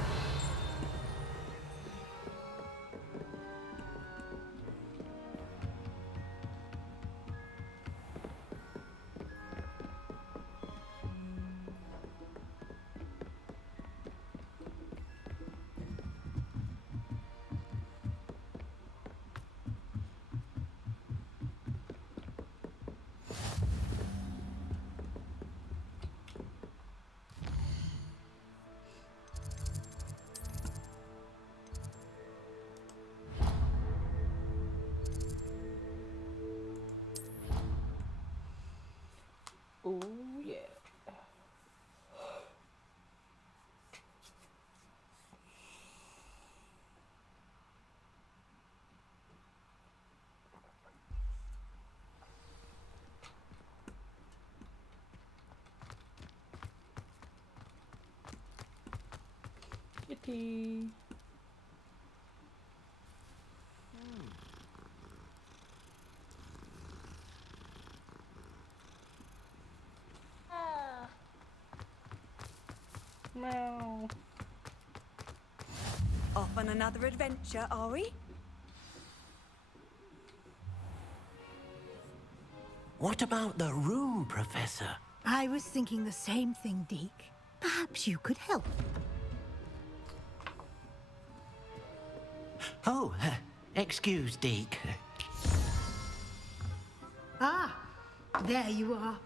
Oh yeah. Kitty. Meow. Off on another adventure, are we? What about the room, Professor? I was thinking the same thing, Deke. Perhaps you could help. Oh, excuse, Deke. Ah, there you are.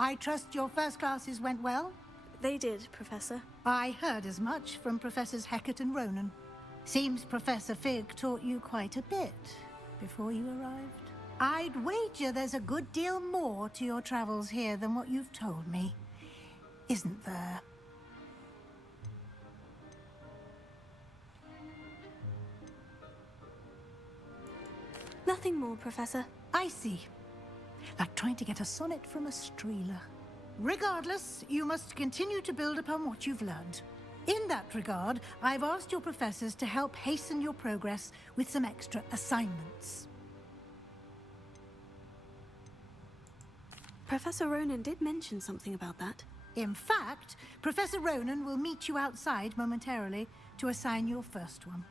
I trust your first classes went well? They did, Professor. I heard as much from Professors Hecat and Ronan. Seems Professor Fig taught you quite a bit before you arrived. I'd wager there's a good deal more to your travels here than what you've told me. Isn't there? Nothing more, Professor. I see. Like trying to get a sonnet from a streeler. Regardless, you must continue to build upon what you've learned. In that regard, I've asked your professors to help hasten your progress with some extra assignments. Professor Ronan did mention something about that. In fact, Professor Ronan will meet you outside momentarily to assign your first one.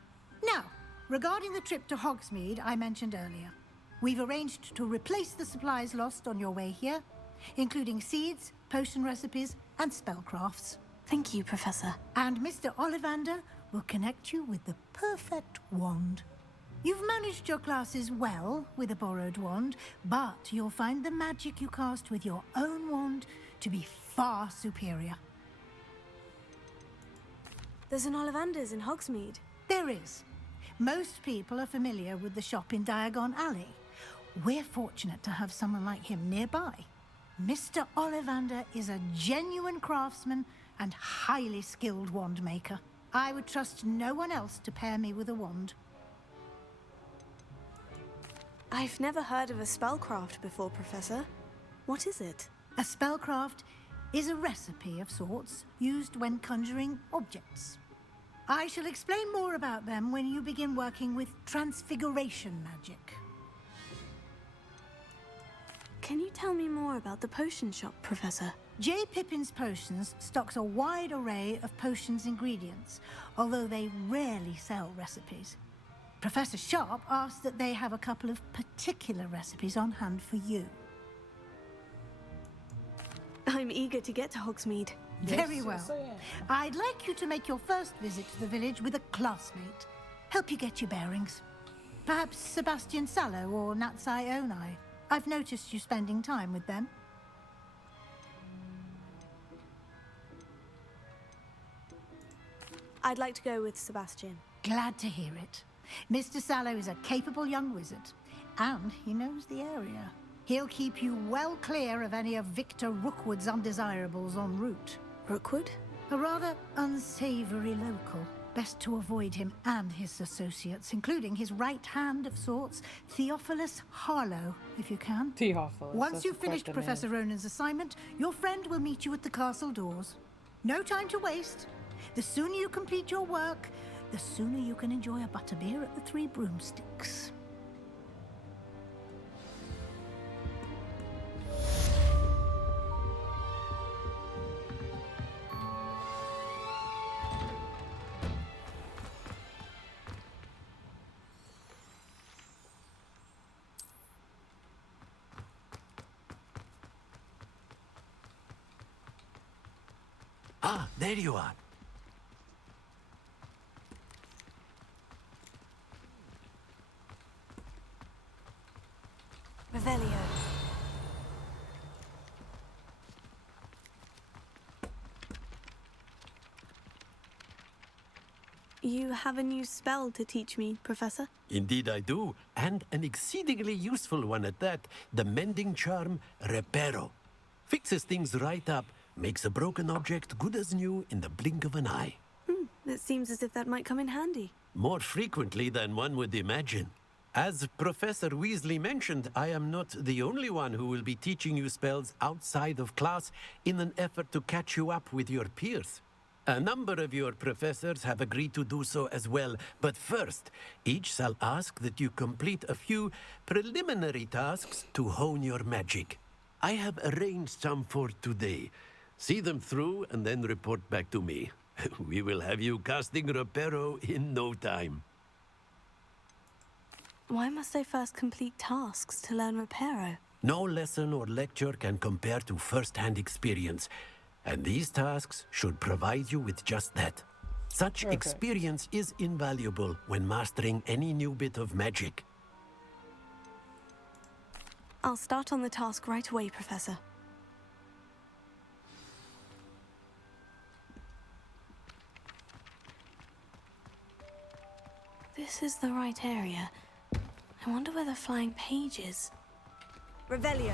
Now, regarding the trip to Hogsmeade I mentioned earlier, we've arranged to replace the supplies lost on your way here, including seeds, potion recipes, and spellcrafts. Thank you, Professor. And Mr. Ollivander will connect you with the perfect wand. You've managed your classes well with a borrowed wand, but you'll find the magic you cast with your own wand to be far superior. There's an Ollivander's in Hogsmeade. There is. Most people are familiar with the shop in Diagon Alley. We're fortunate to have someone like him nearby. Mr. Ollivander is a genuine craftsman and highly skilled wand maker. I would trust no one else to pair me with a wand. I've never heard of a spellcraft before, Professor. What is it? A spellcraft is a recipe of sorts used when conjuring objects. I shall explain more about them when you begin working with transfiguration magic. Can you tell me more about the potion shop, Professor? J. Pippin's Potions stocks a wide array of potions ingredients, although they rarely sell recipes. Professor Sharp asked that they have a couple of particular recipes on hand for you. I'm eager to get to Hogsmeade. Very well. I'd like you to make your first visit to the village with a classmate. Help you get your bearings. Perhaps Sebastian Sallow or Tay Cy. I've noticed you spending time with them. I'd like to go with Sebastian. Glad to hear it. Mr. Sallow is a capable young wizard, and he knows the area. He'll keep you well clear of any of Victor Rookwood's undesirables en route. Rookwood? A rather unsavory local. Best to avoid him and his associates, including his right hand of sorts, Theophilus Harlow, if you can. Theophilus. Once you've finished Professor Ronan's assignment, your friend will meet you at the castle doors. No time to waste. The sooner you complete your work, the sooner you can enjoy a butterbeer at the Three Broomsticks. Ah, there you are. Revelio. You have a new spell to teach me, Professor? Indeed I do, and an exceedingly useful one at that. The mending charm, Reparo. Fixes things right up, makes a broken object good as new in the blink of an eye. It seems as if that might come in handy. More frequently than one would imagine. As Professor Weasley mentioned, I am not the only one who will be teaching you spells outside of class in an effort to catch you up with your peers. A number of your professors have agreed to do so as well, but first, each shall ask that you complete a few preliminary tasks to hone your magic. I have arranged some for today. See them through and then report back to me. We will have you casting Reparo in no time. Why must I first complete tasks to learn Reparo? No lesson or lecture can compare to first-hand experience, and these tasks should provide you with just that. Such experience is invaluable when mastering any new bit of magic. I'll start on the task right away, Professor. This is the right area. I wonder where the flying page is. Revelio.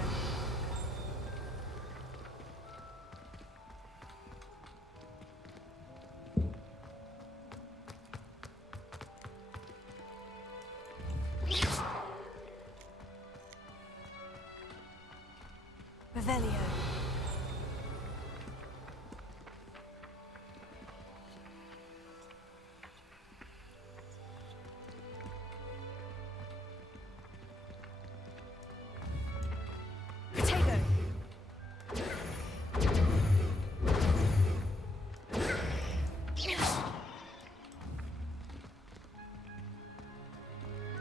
Revelio. Potato.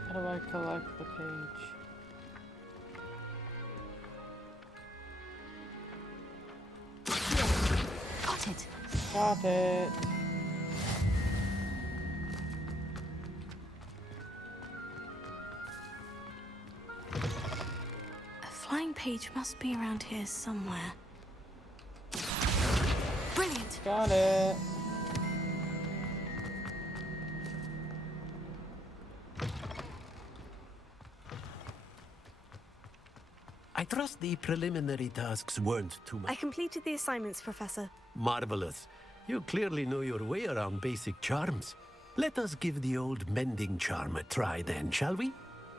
How do I collect the page? Got it. Got it. A flying page must be around here somewhere. Brilliant. Got it. I trust the preliminary tasks weren't too much. I completed the assignments, Professor. Marvelous. You clearly know your way around basic charms. Let us give the old mending charm a try then, shall we?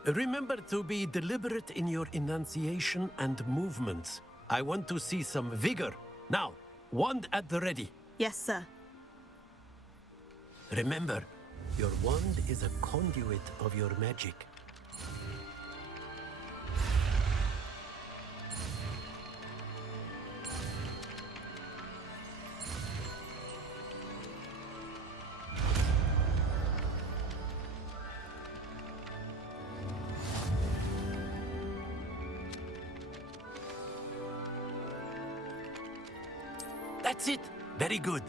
Remember to be deliberate in your enunciation and movements. I want to see some vigor. Now, wand at the ready. Yes, sir. Remember, your wand is a conduit of your magic. That's it. Very good.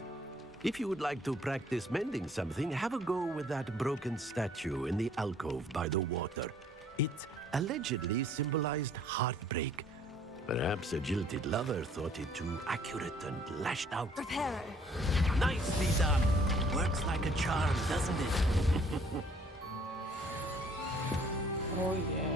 If you would like to practice mending something, have a go with that broken statue in the alcove by the water. It allegedly symbolized heartbreak. Perhaps a jilted lover thought it too accurate and lashed out. Reparo. Nicely done. Works like a charm, doesn't it? Oh yeah.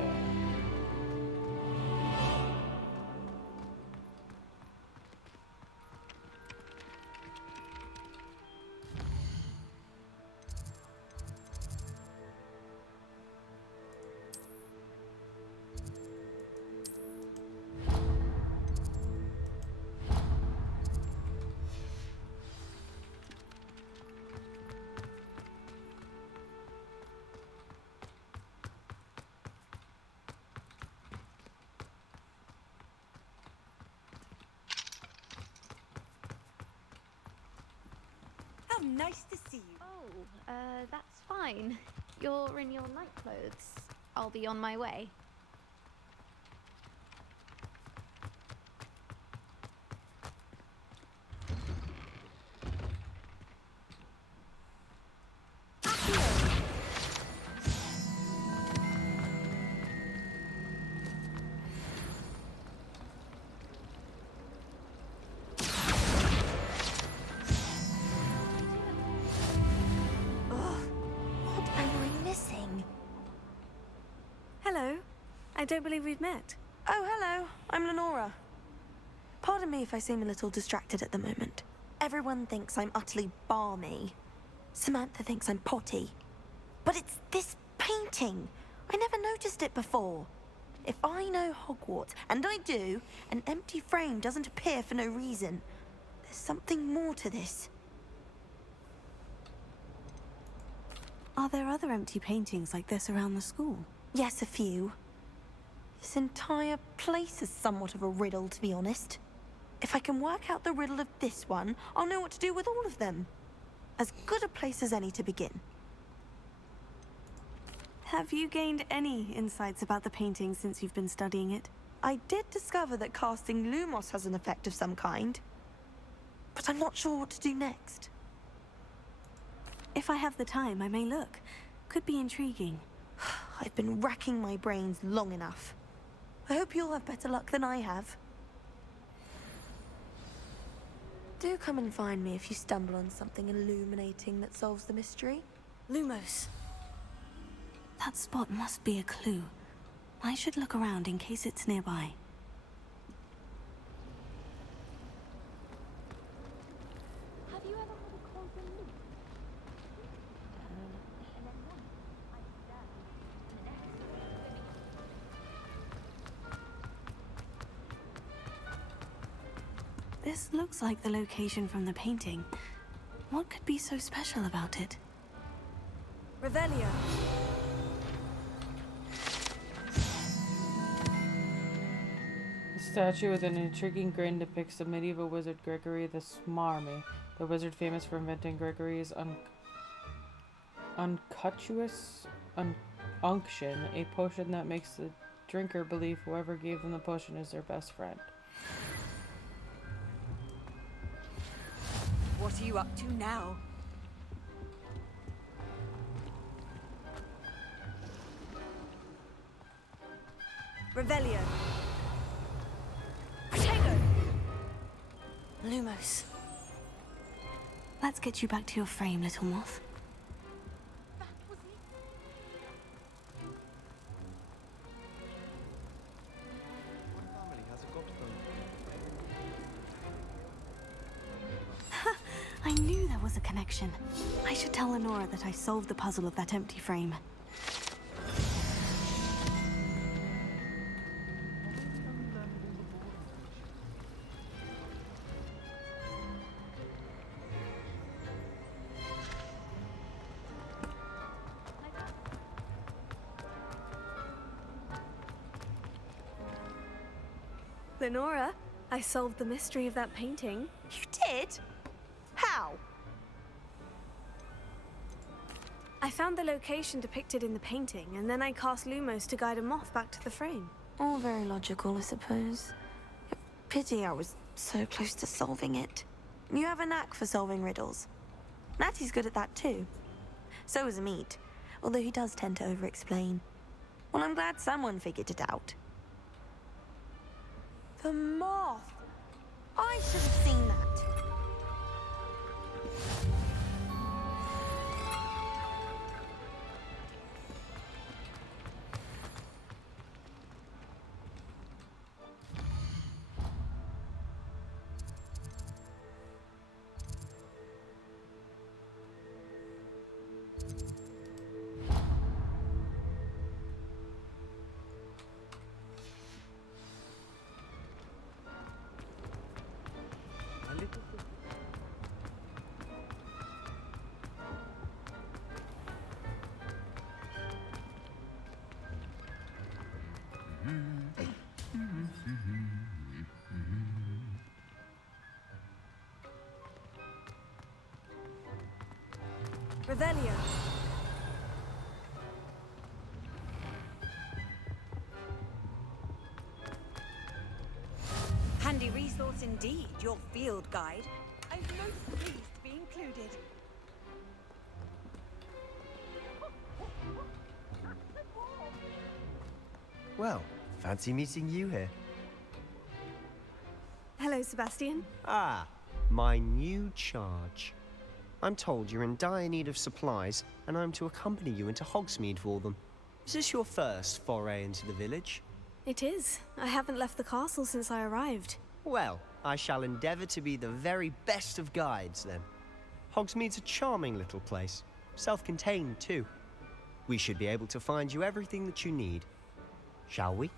How nice to see you. Oh, that's fine. You're in your night clothes. I'll be on my way. Hello. I don't believe we've met. Oh, hello. I'm Lenora. Pardon me if I seem a little distracted at the moment. Everyone thinks I'm utterly balmy. Samantha thinks I'm potty. But it's this painting. I never noticed it before. If I know Hogwarts, and I do, an empty frame doesn't appear for no reason. There's something more to this. Are there other empty paintings like this around the school? Yes, a few. This entire place is somewhat of a riddle, to be honest. If I can work out the riddle of this one, I'll know what to do with all of them. As good a place as any to begin. Have you gained any insights about the painting since you've been studying it? I did discover that casting Lumos has an effect of some kind. But I'm not sure what to do next. If I have the time, I may look. Could be intriguing. I've been racking my brains long enough. I hope you'll have better luck than I have. Do come and find me if you stumble on something illuminating that solves the mystery. Lumos. That spot must be a clue. I should look around in case it's nearby. Have you ever had a cold loop? And then once, I was there, and the next, This looks like the location from the painting. What could be so special about it? Revelio. The statue with an intriguing grin depicts the medieval wizard Gregory the Smarmy, the wizard famous for inventing Gregory's unctuous unction, a potion that makes the drinker believe whoever gave them the potion is their best friend. What are you up to now? Revelio. Lumos. Let's get you back to your frame, little moth. I knew there was a connection. I should tell Lenora that I solved the puzzle of that empty frame. Lenora, I solved the mystery of that painting. You did? How? I found the location depicted in the painting, and then I cast Lumos to guide a moth back to the frame. All very logical, I suppose. Pity I was so close to solving it. You have a knack for solving riddles. Natty's good at that too. So is Amit, although he does tend to over-explain. Well, I'm glad someone figured it out. The moth! I should have seen that. Revelio. Handy resource indeed, your field guide. I'm most pleased to be included. Well, fancy meeting you here. Hello, Sebastian. Ah, my new charge. I'm told you're in dire need of supplies, and I'm to accompany you into Hogsmeade for them. Is this your first foray into the village? It is. I haven't left the castle since I arrived. Well, I shall endeavour to be the very best of guides, then. Hogsmeade's a charming little place. Self-contained, too. We should be able to find you everything that you need. Shall we?